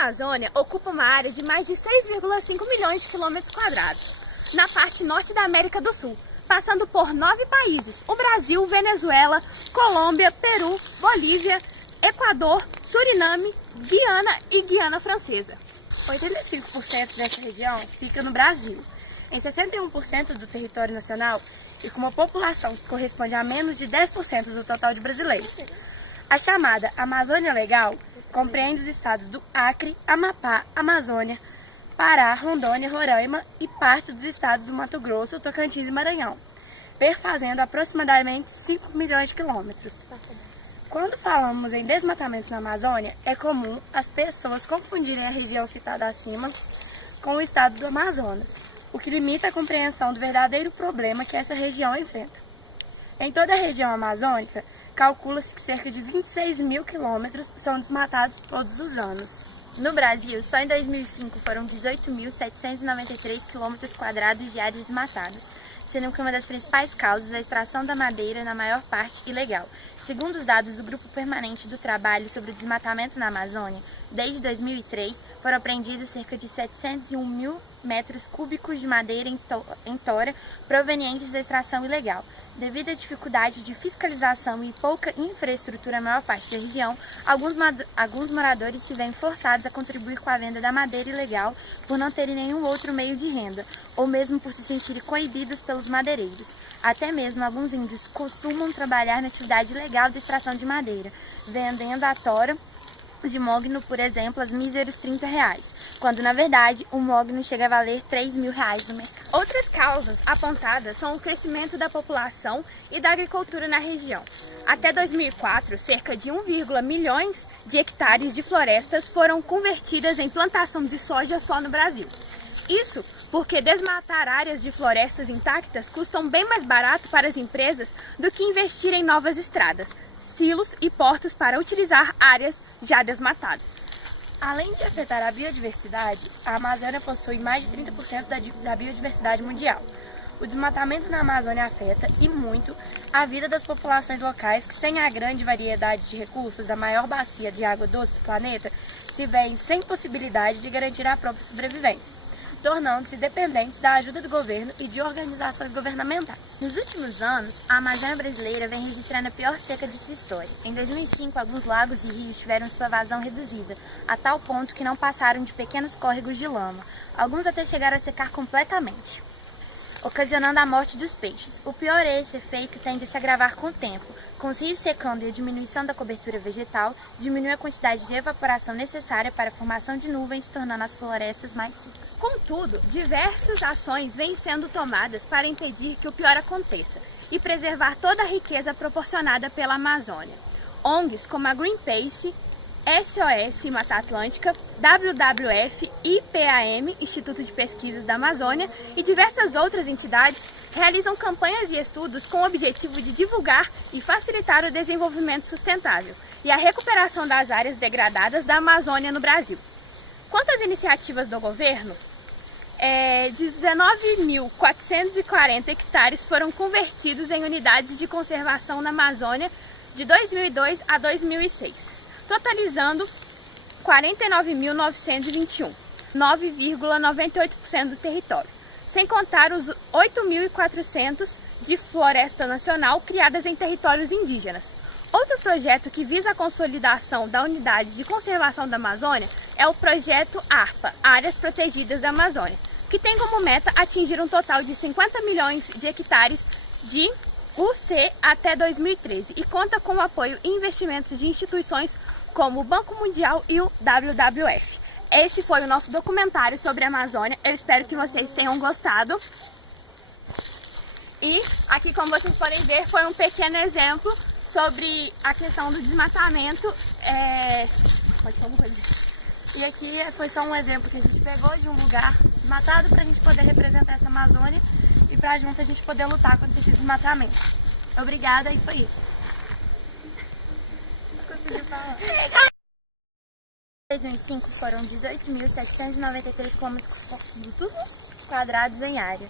Amazônia ocupa uma área de mais de 6,5 milhões de quilômetros quadrados, na parte norte da América do Sul, passando por 9 países: o Brasil, Venezuela, Colômbia, Peru, Bolívia, Equador, Suriname, Guiana e Guiana Francesa. 85% dessa região fica no Brasil. Em 61% do território nacional e com uma população que corresponde a menos de 10% do total de brasileiros. A chamada Amazônia Legal compreende os estados do Acre, Amapá, Amazônia, Pará, Rondônia, Roraima e parte dos estados do Mato Grosso, Tocantins e Maranhão, perfazendo aproximadamente 5 milhões de quilômetros. Quando falamos em desmatamento na Amazônia, é comum as pessoas confundirem a região citada acima com o estado do Amazonas, o que limita a compreensão do verdadeiro problema que essa região enfrenta. Em toda a região amazônica, calcula-se que cerca de 26 mil quilômetros são desmatados todos os anos. No Brasil, só em 2005 foram 18.793 quilômetros quadrados de áreas desmatadas, sendo que uma das principais causas é a extração da madeira, na maior parte ilegal. Segundo os dados do Grupo Permanente do Trabalho sobre o Desmatamento na Amazônia, desde 2003 foram apreendidos cerca de 701 mil metros cúbicos de madeira em tora provenientes da extração ilegal. Devido à dificuldade de fiscalização e pouca infraestrutura na maior parte da região, alguns moradores se veem forçados a contribuir com a venda da madeira ilegal por não terem nenhum outro meio de renda, ou mesmo por se sentirem coibidos pelos madeireiros. Até mesmo alguns índios costumam trabalhar na atividade ilegal de extração de madeira, vendendo a tora de mogno, por exemplo, aos míseros R$30, quando na verdade o mogno chega a valer R$3.000 no mercado. Outras causas apontadas são o crescimento da população e da agricultura na região. Até 2004, cerca de 1,1 milhões de hectares de florestas foram convertidas em plantação de soja só no Brasil. Isso porque desmatar áreas de florestas intactas custam bem mais barato para as empresas do que investir em novas estradas, silos e portos para utilizar áreas já desmatadas. Além de afetar a biodiversidade, a Amazônia possui mais de 30% da biodiversidade mundial. O desmatamento na Amazônia afeta, e muito, a vida das populações locais que, sem a grande variedade de recursos da maior bacia de água doce do planeta, se veem sem possibilidade de garantir a própria sobrevivência, tornando-se dependentes da ajuda do governo e de organizações governamentais. Nos últimos anos, a Amazônia brasileira vem registrando a pior seca de sua história. Em 2005, alguns lagos e rios tiveram sua vazão reduzida, a tal ponto que não passaram de pequenos córregos de lama. Alguns até chegaram a secar completamente, ocasionando a morte dos peixes. O pior é esse efeito tende a se agravar com o tempo. Com os rios secando e a diminuição da cobertura vegetal, diminui a quantidade de evaporação necessária para a formação de nuvens, tornando as florestas mais secas. Contudo, diversas ações vêm sendo tomadas para impedir que o pior aconteça e preservar toda a riqueza proporcionada pela Amazônia. ONGs como a Greenpeace, SOS Mata Atlântica, WWF, IPAM, Instituto de Pesquisas da Amazônia, e diversas outras entidades realizam campanhas e estudos com o objetivo de divulgar e facilitar o desenvolvimento sustentável e a recuperação das áreas degradadas da Amazônia no Brasil. Quanto às iniciativas do governo, 19.440 hectares foram convertidos em unidades de conservação na Amazônia de 2002 a 2006. totalizando 49.921, 9,98% do território, sem contar os 8.400 de floresta nacional criadas em territórios indígenas. Outro projeto que visa a consolidação da Unidade de Conservação da Amazônia é o projeto ARPA, Áreas Protegidas da Amazônia, que tem como meta atingir um total de 50 milhões de hectares de UC até 2013 e conta com o apoio e investimentos de instituições como o Banco Mundial e o WWF. Esse foi o nosso documentário sobre a Amazônia. Eu espero que vocês tenham gostado. E aqui, como vocês podem ver, foi um pequeno exemplo sobre a questão do desmatamento. Pode falar uma coisa. E aqui foi só um exemplo que a gente pegou de um lugar desmatado para a gente poder representar essa Amazônia e para junto a gente poder lutar contra esse desmatamento. Obrigada, e foi isso. Em 2005 foram 18.793 quilômetros quadrados em área.